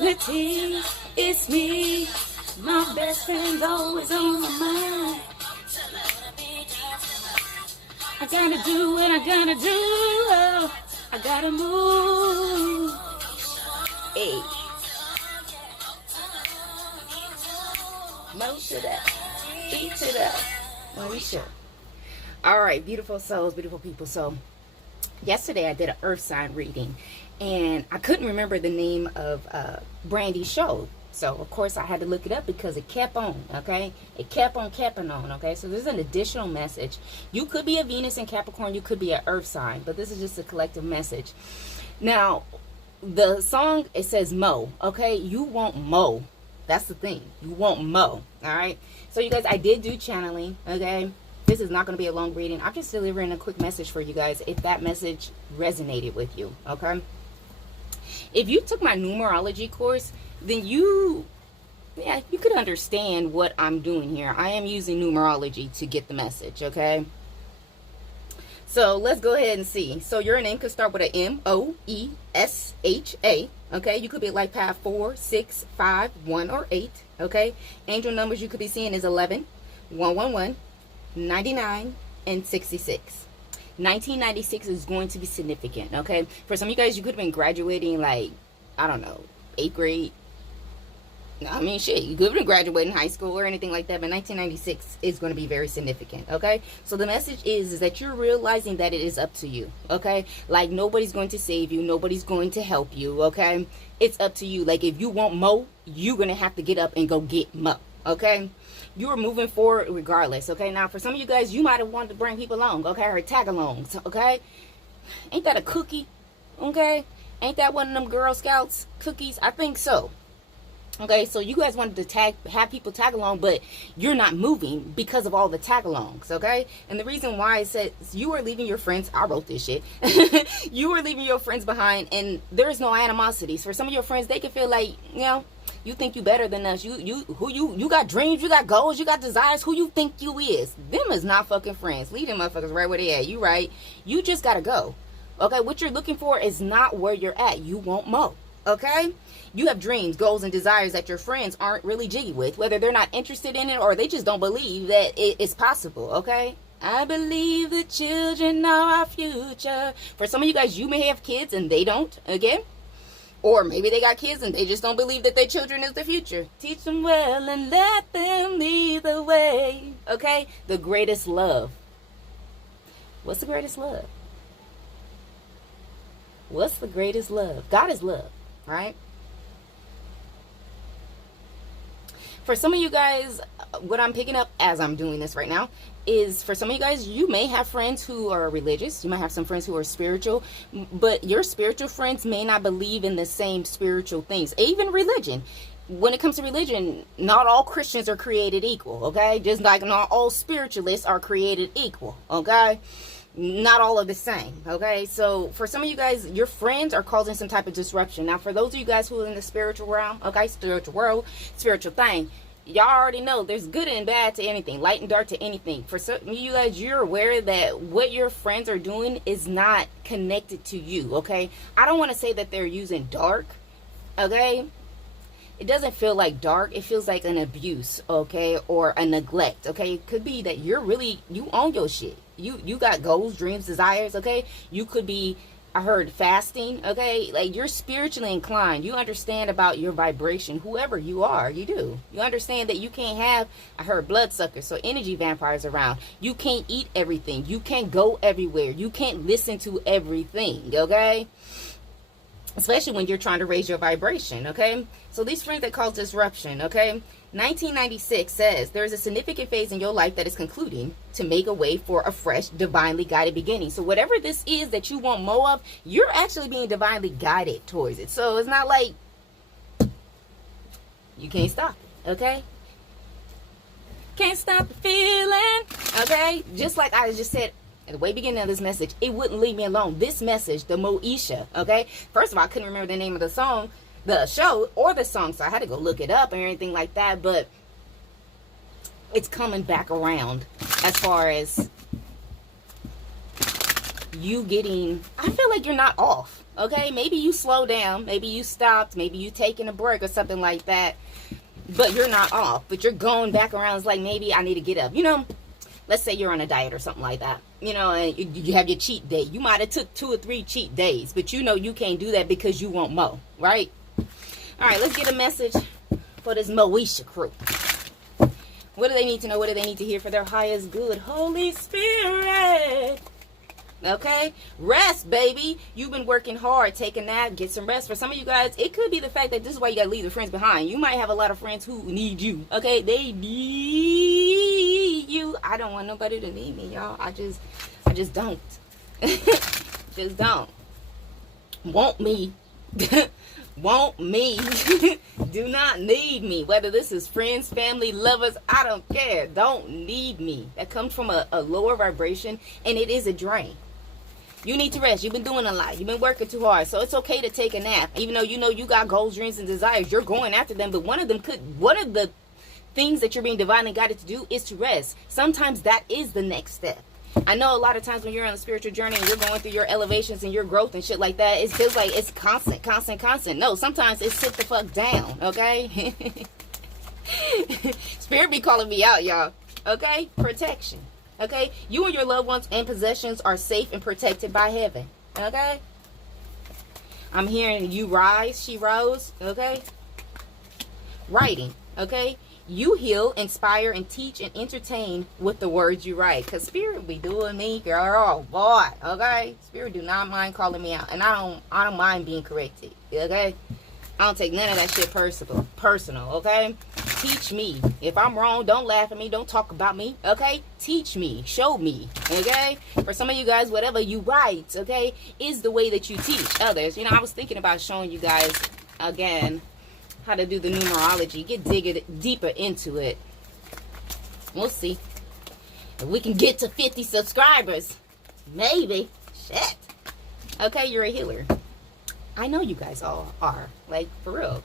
Litty, it's me. My best friend's always on my mind. I gotta do what I gotta do. Oh, I gotta move. Hey. Most of that. Eat it up. Well, we sure. All right, beautiful souls, beautiful people. So yesterday I did an earth sign reading, and I couldn't remember the name of Brandy's show. So of course I had to look it up because it kept on, okay? It kept on okay? So there's an additional message. You could be a Venus in Capricorn, you could be an earth sign, but this is just a collective message. Now, the song, it says Mo, okay? You won't Mo. That's the thing. You won't Mo, all right? So you guys, I did do channeling, okay? This is not going to be a long reading. I'm just delivering a quick message for you guys if that message resonated with you, okay? If you took my numerology course, then you could understand what I'm doing here. I am using numerology to get the message, okay? So let's go ahead and see. So your name could start with an M-O-E-S-H-A, okay? You could be like path 4, 6, 5, 1, or 8, okay? Angel numbers you could be seeing is 11, 111, 99, and 66. 1996 is going to be significant, okay? For some of you guys, you could have been graduating like, I don't know, 8th grade. I mean, shit, you could have been graduating high school or anything like that, but 1996 is going to be very significant, okay? So the message is that you're realizing that it is up to you, okay? Like, nobody's going to save you. Nobody's going to help you, okay? It's up to you. Like, if you want Mo, you're going to have to get up and go get Mo, okay? You are moving forward regardless, okay? Now, for some of you guys, you might have wanted to bring people along, okay? Or tag-alongs, okay? Ain't that a cookie, okay? Ain't that one of them Girl Scouts cookies? I think so. Okay, so you guys wanted to have people tag along, but you're not moving because of all the tag alongs, okay? And the reason why it says you are leaving your friends, I wrote this shit. You are leaving your friends behind, and there's no animosities. For some of your friends, they can feel like, you know, you think you better than us. You got dreams, you got goals, you got desires. Who you think you is? Them is not fucking friends. Leave them motherfuckers right where they at. You right. You just gotta go. Okay, what you're looking for is not where you're at. You want Mo. Okay? You have dreams, goals, and desires that your friends aren't really jiggy with, whether they're not interested in it or they just don't believe that it's possible, okay? I believe the children are our future. For some of you guys, you may have kids and they don't, again. Or maybe they got kids and they just don't believe that their children is the future. Teach them well and let them lead the way, okay? The greatest love. What's the greatest love? What's the greatest love? God is love, right? For some of you guys, what I'm picking up as I'm doing this right now is, for some of you guys, you may have friends who are religious. You might have some friends who are spiritual, but your spiritual friends may not believe in the same spiritual things, even religion. When it comes to religion, not all Christians are created equal, okay? Just like not all spiritualists are created equal, okay? Not all are the same, okay? So for some of you guys, your friends are causing some type of disruption. Now, for those of you guys who are in the spiritual realm, okay, spiritual world, spiritual thing, y'all already know there's good and bad to anything, light and dark to anything. For some of you guys, you're aware that what your friends are doing is not connected to you, okay? I don't want to say that they're using dark, okay? It doesn't feel like dark. It feels like an abuse, okay, or a neglect, okay? It could be that you own your shit. You got goals, dreams, desires, okay? You could be, I heard, fasting, okay? Like, you're spiritually inclined. You understand about your vibration. Whoever you are, you do. You understand that you can't have, I heard, bloodsuckers, so energy vampires around. You can't eat everything. You can't go everywhere. You can't listen to everything, okay? Especially when you're trying to raise your vibration, okay? So these friends that cause disruption, okay? 1996 says there is a significant phase in your life that is concluding to make a way for a fresh, divinely guided beginning. So whatever this is that you want more of, you're actually being divinely guided towards it. So it's not like you can't stop it, okay? Can't stop the feeling, okay? Just like I just said at the way beginning of this message, it wouldn't leave me alone. This message, the Moesha, okay? First of all, I couldn't remember the name of the song, the show, or the song, so I had to go look it up or anything like that, but it's coming back around as far as you getting, I feel like you're not off, okay? Maybe you slow down, maybe you stopped, maybe you taking a break or something like that, but you're not off, but you're going back around. It's like, maybe I need to get up, you know. Let's say you're on a diet or something like that, you know, and you have your cheat day. You might have took 2 or 3 cheat days, but you know you can't do that because you want more, right? All right, let's get a message for this Moesha crew. What do they need to know? What do they need to hear for their highest good? Holy Spirit. Okay? Rest, baby. You've been working hard. Take a nap. Get some rest. For some of you guys, it could be the fact that this is why you got to leave the friends behind. You might have a lot of friends who need you. Okay? They need you. I don't want nobody to need me, y'all. I just don't. Just don't. Want me. Want me. Do not need me. Whether this is friends, family, lovers, I don't care. Don't need me. That comes from a lower vibration, and it is a drain. You need to rest. You've been doing a lot. You've been working too hard. So it's okay to take a nap. Even though you know you got goals, dreams, and desires, you're going after them. But one of the things that you're being divinely guided to do is to rest. Sometimes that is the next step. I know a lot of times when you're on a spiritual journey and you're going through your elevations and your growth and shit like that, it feels like it's constant. No, sometimes it's sit the fuck down, okay? Spirit be calling me out, y'all. Okay? Protection. Okay? You and your loved ones and possessions are safe and protected by heaven. Okay? I'm hearing you rise, she rose. Okay? Writing. Okay? You heal, inspire, and teach and entertain with the words you write. Because Spirit be doing me, girl. Oh, boy. Okay? Spirit do not mind calling me out. And I don't mind being corrected. Okay? I don't take none of that shit personal. Okay? Teach me. If I'm wrong, don't laugh at me. Don't talk about me. Okay? Teach me. Show me. Okay? For some of you guys, whatever you write, okay, is the way that you teach others. You know, I was thinking about showing you guys, again, how to do the numerology. Get deeper into it. We'll see if we can get to 50 subscribers. Maybe. Shit. Okay, you're a healer. I know you guys all are. Like, for real.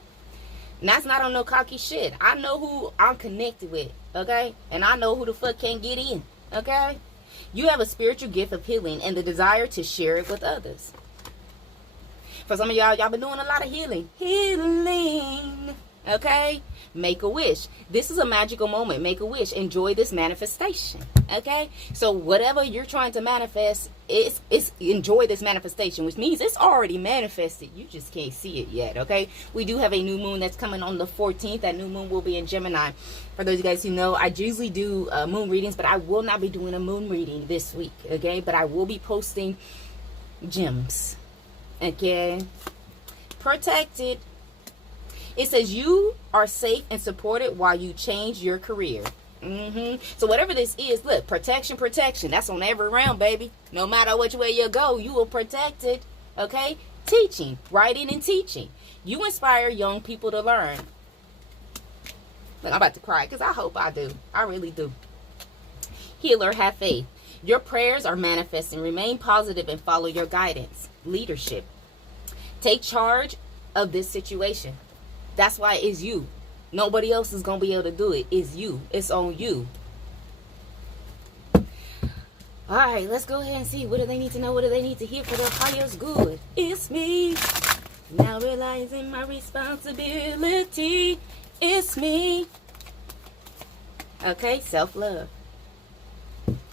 And that's not on no cocky shit. I know who I'm connected with. Okay? And I know who the fuck can't get in. Okay? You have a spiritual gift of healing and the desire to share it with others. For some of y'all been doing a lot of healing. Healing. Okay? Make a wish. This is a magical moment. Make a wish. Enjoy this manifestation. Okay? So whatever you're trying to manifest, it's enjoy this manifestation, which means it's already manifested. You just can't see it yet. Okay? We do have a new moon that's coming on the 14th. That new moon will be in Gemini. For those of you guys who know, I usually do moon readings, but I will not be doing a moon reading this week. Okay? But I will be posting gems. Okay, protected. It says you are safe and supported while you change your career. So whatever this is, look, protection. That's on every round, baby. No matter which way you go, you will protect it. Okay, teaching, writing, and teaching. You inspire young people to learn. Look, I'm about to cry because I hope I do. I really do. Healer, have faith. Your prayers are manifesting. Remain positive and follow your guidance. Leadership. Take charge of this situation. That's why it's you. Nobody else is going to be able to do it. It's you. It's on you. Alright, let's go ahead and see. What do they need to know? What do they need to hear for their highest good? It's me. Now realizing my responsibility. It's me. Okay, self-love.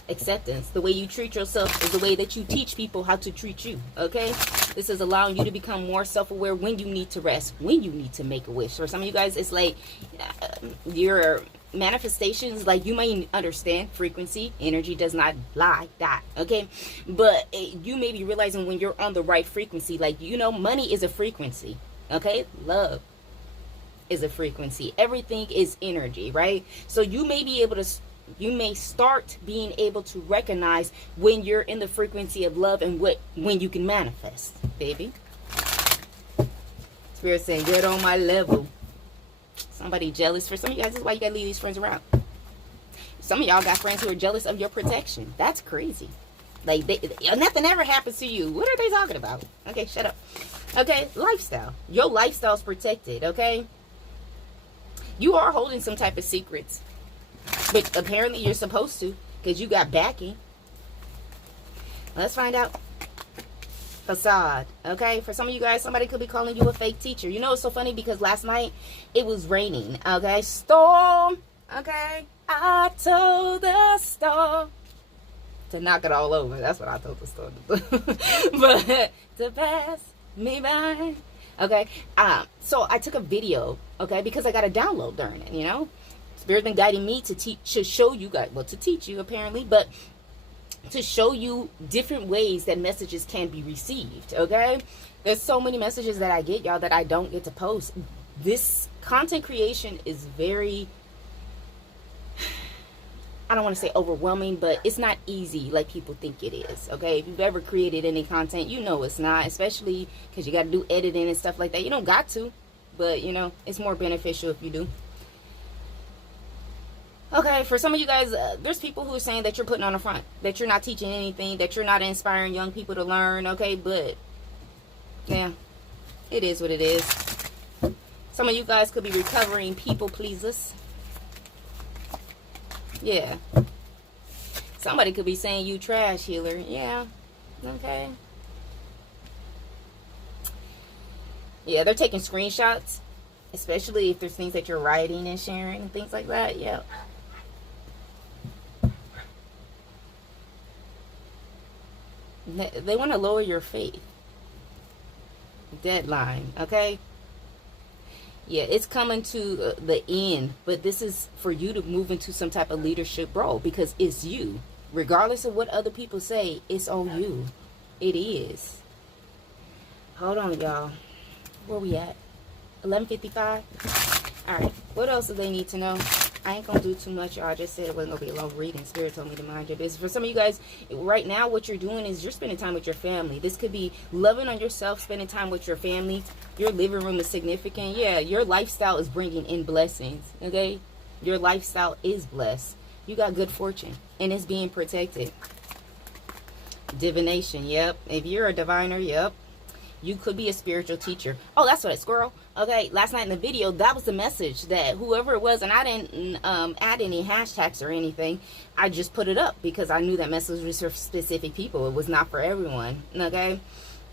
Acceptance. The way you treat yourself is the way that you teach people how to treat you. Okay? This is allowing you to become more self-aware when you need to rest, when you need to make a wish. For some of you guys, it's like your manifestations, like you may understand frequency, energy does not lie, that, okay? But you may be realizing when you're on the right frequency, like, you know, money is a frequency, okay? Love is a frequency. Everything is energy, right? So you may be able to, you may start being able to recognize when you're in the frequency of love and when you can manifest, baby. Spirit saying, get on my level. Somebody jealous. For some of you guys, this is why you gotta leave these friends around. Some of y'all got friends who are jealous of your protection. That's crazy. Like, nothing ever happens to you. What are they talking about? Okay, shut up. Okay, lifestyle. Your lifestyle's protected, okay? You are holding some type of secrets. But apparently you're supposed to, because you got backing. Let's find out. facade. Okay, for some of you guys, somebody could be calling you a fake teacher. You know, it's so funny because last night it was raining. Okay, storm. Okay, I told the storm to knock it all over. That's what I told the storm to do. But to pass me by. Okay, so I took a video, okay, because I got a download during it, you know. Spirit been guiding me to teach, to show you guys, well, to teach you apparently, but to show you different ways that messages can be received, okay. There's so many messages that I get, y'all, that I don't get to post. This content creation is very, I don't want to say overwhelming, but it's not easy like people think it is, okay? If you've ever created any content, you know it's not, especially because you got to do editing and stuff like that. You don't got to, but, you know, it's more beneficial if you do. Okay, for some of you guys, there's people who are saying that you're putting on the front, that you're not teaching anything, that you're not inspiring young people to learn, okay? But, yeah, it is what it is. Some of you guys could be recovering people pleasers. Yeah. Somebody could be saying you trash healer. Yeah. Okay. Yeah, they're taking screenshots, especially if there's things that you're writing and sharing and things like that. Yeah. They want to lower your faith. Deadline. Okay. Yeah, it's coming to the end, but this is for you to move into some type of leadership role because it's you. Regardless of what other people say, it's on you. It is. Hold on, y'all. Where we at? 11:55? All right. What else do they need to know? I ain't going to do too much, y'all. I just said it wasn't going to be a long reading. Spirit told me to mind your business. For some of you guys, right now, what you're doing is you're spending time with your family. This could be loving on yourself, spending time with your family. Your living room is significant. Yeah, your lifestyle is bringing in blessings, okay? Your lifestyle is blessed. You got good fortune, and it's being protected. Divination, yep. If you're a diviner, yep. You could be a spiritual teacher. Oh, that's what, squirrel. Okay, last night in the video, that was the message that whoever it was, and I didn't add any hashtags or anything. I just put it up because I knew that message was for specific people. It was not for everyone, okay?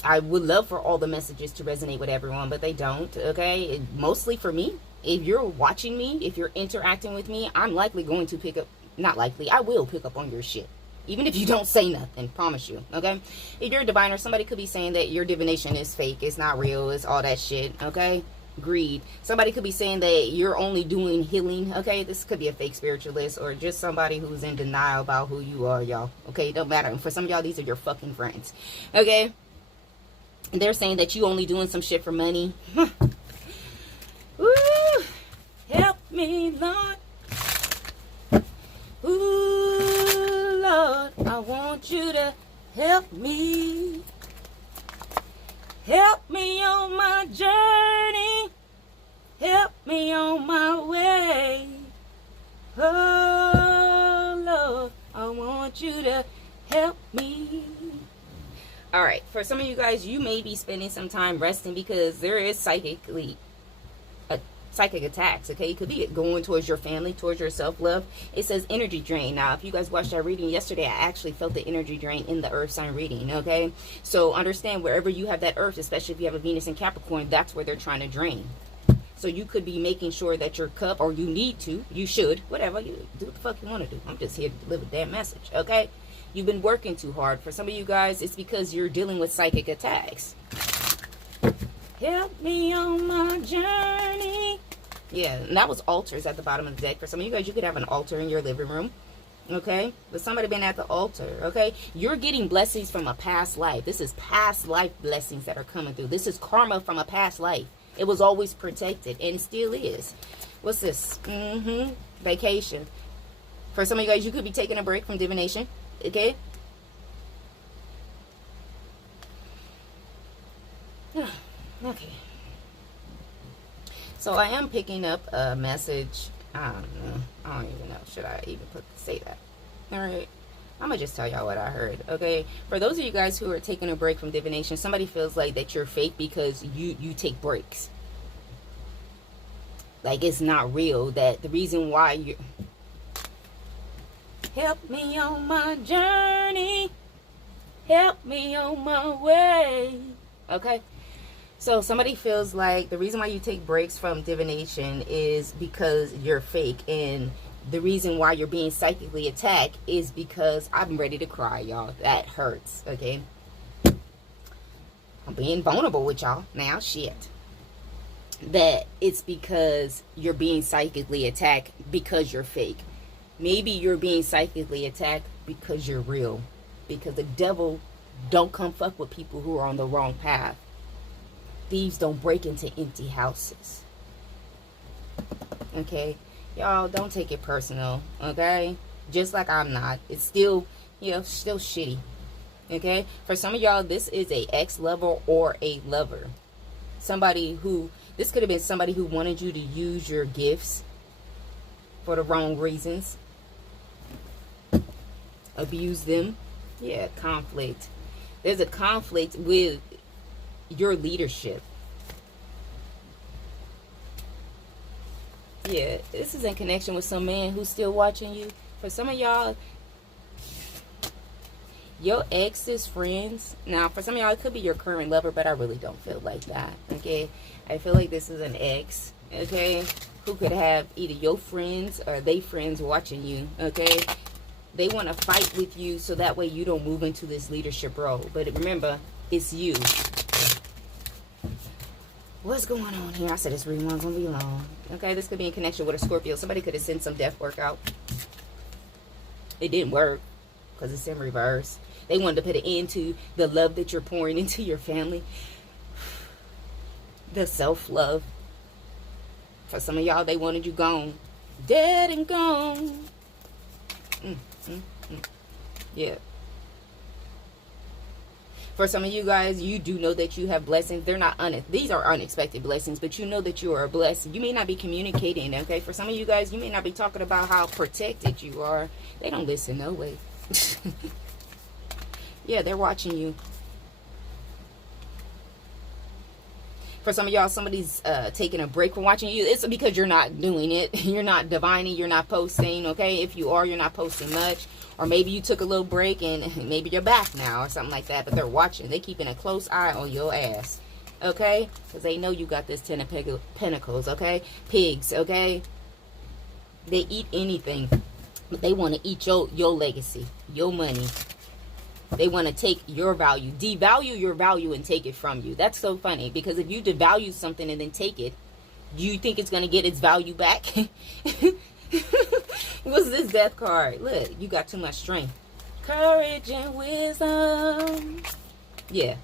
I would love for all the messages to resonate with everyone, but they don't, okay? Mostly for me. If you're watching me, if you're interacting with me, I'm likely going to pick up, not likely, I will pick up on your shit. Even if you don't say nothing, promise you, okay? If you're a diviner, somebody could be saying that your divination is fake, it's not real, it's all that shit, okay? Greed. Somebody could be saying that you're only doing healing, okay? This could be a fake spiritualist or just somebody who's in denial about who you are, y'all, okay? It don't matter. And for some of y'all, these are your fucking friends, okay? And they're saying that you only doing some shit for money. Ooh, help me, Lord. Ooh, Lord, I want you to help me. Help me on my journey. Help me on my way. Oh, Lord, I want you to help me. All right, for some of you guys, you may be spending some time resting because there is psychic attacks, okay? It could be going towards your family, towards your self-love. It says energy drain. Now, if you guys watched that reading yesterday, I actually felt the energy drain in the earth sign reading, okay? So understand, wherever you have that earth, especially if you have a Venus in Capricorn, that's where they're trying to drain. So you could be making sure that your cup, or you need to, you should, whatever, you do what the fuck you want to do. I'm just here to deliver a damn message, okay? You've been working too hard. For some of you guys, it's because you're dealing with psychic attacks. Help me on my journey. Yeah, and that was altars at the bottom of the deck. For some of you guys, you could have an altar in your living room, okay? But somebody been at the altar, okay? You're getting blessings from a past life. This is past life blessings that are coming through. This is karma from a past life. It was always protected, and it still is. What's this? Vacation. For some of you guys, you could be taking a break from divination, okay? Okay. So I am picking up a message. I don't know. I don't even know. Should I even say that? All right. I'm going to just tell y'all what I heard. Okay. For those of you guys who are taking a break from divination, somebody feels like that you're fake because you take breaks. Like it's not real. That the reason why you help me on my journey. Help me on my way. Okay? So somebody feels like the reason why you take breaks from divination is because you're fake. And the reason why you're being psychically attacked is because I'm ready to cry, y'all. That hurts, okay? I'm being vulnerable with y'all now. Shit. That it's because you're being psychically attacked because you're fake. Maybe you're being psychically attacked because you're real. Because the devil don't come fuck with people who are on the wrong path. Thieves don't break into empty houses. Okay? Y'all, don't take it personal. Okay? Just like I'm not. It's still, still shitty. Okay? For some of y'all, this is a ex-lover or a lover. This could have been somebody who wanted you to use your gifts for the wrong reasons. Abuse them. Yeah, conflict. There's a conflict with your leadership. Yeah, this is in connection with some man who's still watching you. For some of y'all, your ex's friends. Now, for some of y'all, it could be your current lover, but I really don't feel like that. Okay, I feel like this is an ex. Okay, who could have either your friends or they friends watching you. Okay, they want to fight with you so that way you don't move into this leadership role. But remember, it's you. What's going on here? I said this reading wasn't going to be long. Okay, this could be in connection with a Scorpio. Somebody could have sent some death work out. It didn't work because it's in reverse. They wanted to put an end to the love that you're pouring into your family. The self-love. For some of y'all, they wanted you gone. Dead and gone. Yeah. For some of you guys, you do know that you have blessings. They're not these are unexpected blessings, but you know that you are a blessing. You may not be communicating, okay? For some of you guys, you may not be talking about how protected you are. They don't listen, no way. Yeah, they're watching you. For some of y'all, somebody's taking a break from watching you. It's because you're not doing it. You're not divining. You're not posting, okay? If you are, you're not posting much. Or maybe you took a little break and maybe you're back now or something like that. But they're watching. They're keeping a close eye on your ass, okay? Because they know you got this 10 of Pentacles, okay? Pigs, okay? They eat anything. But they want to eat your legacy, your money. They want to take your value, devalue your value and take it from you. That's so funny because if you devalue something and then take it, do you think it's going to get its value back? What's this death card? Look, you got too much strength. Courage and wisdom. Yeah.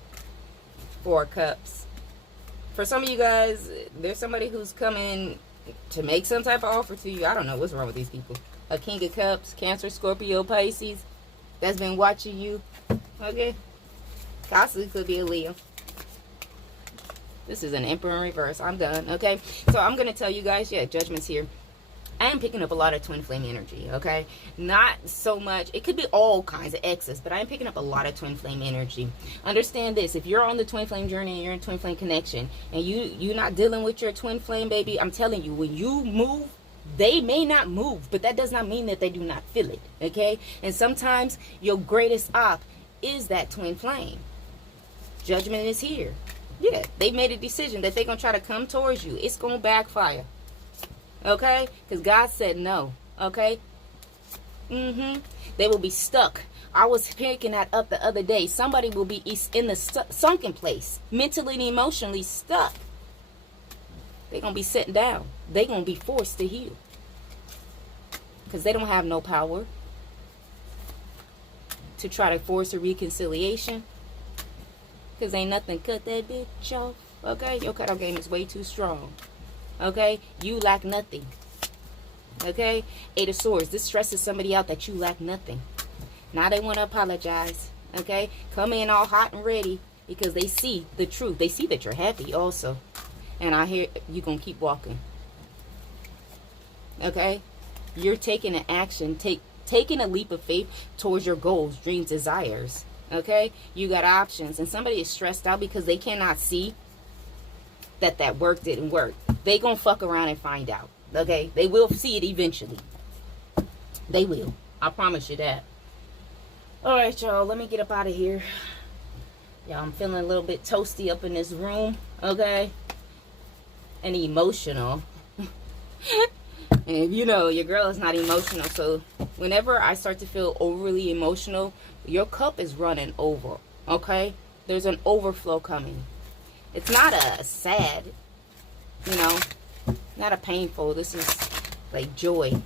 4 cups. For some of you guys, there's somebody who's coming to make some type of offer to you. I don't know what's wrong with these people. A King of Cups, Cancer, Scorpio, Pisces. That's been watching you. Okay. Possibly could be a Leo. This is an Emperor in reverse. I'm done. Okay. So I'm going to tell you guys, yeah, Judgment's here. I am picking up a lot of twin flame energy. Okay. Not so much. It could be all kinds of X's, but I'm picking up a lot of twin flame energy. Understand this. If you're on the twin flame journey and you're in twin flame connection and you're not dealing with your twin flame, baby, I'm telling you, when you move, they may not move, but that does not mean that they do not feel it, okay? And sometimes your greatest op is that twin flame. Judgment is here. Yeah, they made a decision that they're going to try to come towards you. It's going to backfire, okay? Because God said no, okay? They will be stuck. I was picking that up the other day. Somebody will be in the sunken place, mentally and emotionally stuck. They're going to be sitting down. They're going to be forced to heal. Because they don't have no power to try to force a reconciliation. Because ain't nothing cut that bitch off. Okay? Your cutout game is way too strong. Okay? You lack nothing. Okay? 8 of Swords. This stresses somebody out that you lack nothing. Now they want to apologize. Okay? Come in all hot and ready. Because they see the truth. They see that you're happy also. And I hear you're going to keep walking. Okay? You're taking an action. Taking a leap of faith towards your goals, dreams, desires. Okay? You got options. And somebody is stressed out because they cannot see that work didn't work. They going to fuck around and find out. Okay? They will see it eventually. They will. I promise you that. All right, y'all, let me get up out of here. Y'all, I'm feeling a little bit toasty up in this room, okay? And emotional. And you know, your girl is not emotional. So whenever I start to feel overly emotional, your cup is running over, okay? There's an overflow coming. It's not a sad, you know, not a painful. This is like joy.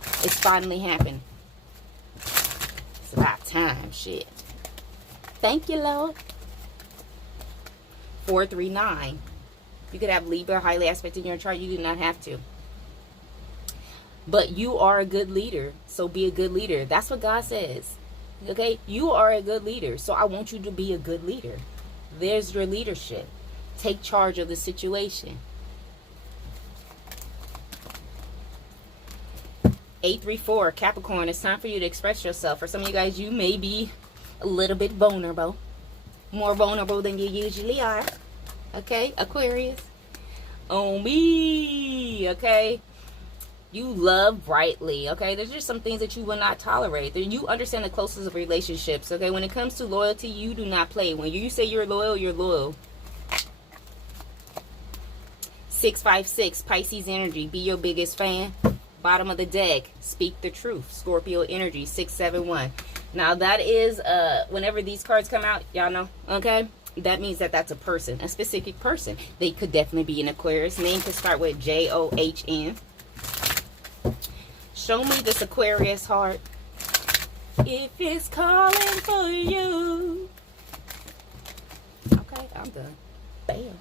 It's finally happened. It's about time, shit. Thank you, Lord. 439. You could have Libra highly aspected in your chart. You do not have to. But you are a good leader. So be a good leader. That's what God says. Okay? You are a good leader. So I want you to be a good leader. There's your leadership. Take charge of the situation. 834, Capricorn. It's time for you to express yourself. For some of you guys, you may be a little bit vulnerable. More vulnerable than you usually are. Okay? Aquarius. On me. Okay? You love brightly, okay? There's just some things that you will not tolerate. You understand the closeness of relationships, okay? When it comes to loyalty, you do not play. When you say you're loyal, you're loyal. 656, Pisces energy. Be your biggest fan. Bottom of the deck. Speak the truth. Scorpio energy. 671. Now, that is, whenever these cards come out, y'all know, okay? That means that that's a person, a specific person. They could definitely be an Aquarius. Name could start with John. Show me this Aquarius heart. If it's calling for you. Okay, I'm done. Bam.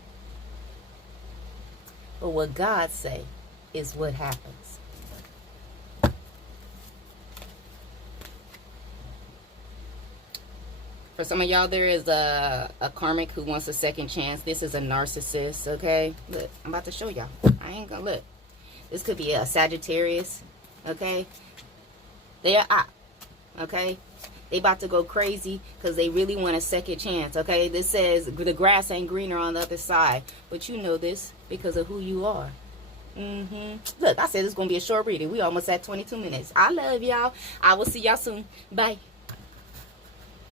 But what God say is what happens. For some of y'all, there is a karmic who wants a second chance. This is a narcissist, okay? Look, I'm about to show y'all. I ain't gonna look. This could be a Sagittarius. Okay, they are up. Okay, they about to go crazy because they really want a second chance. Okay, this says the grass ain't greener on the other side, but you know this because of who you are. Look, I said it's gonna be a short reading. We almost at 22 minutes. I love y'all. I will see y'all soon. Bye.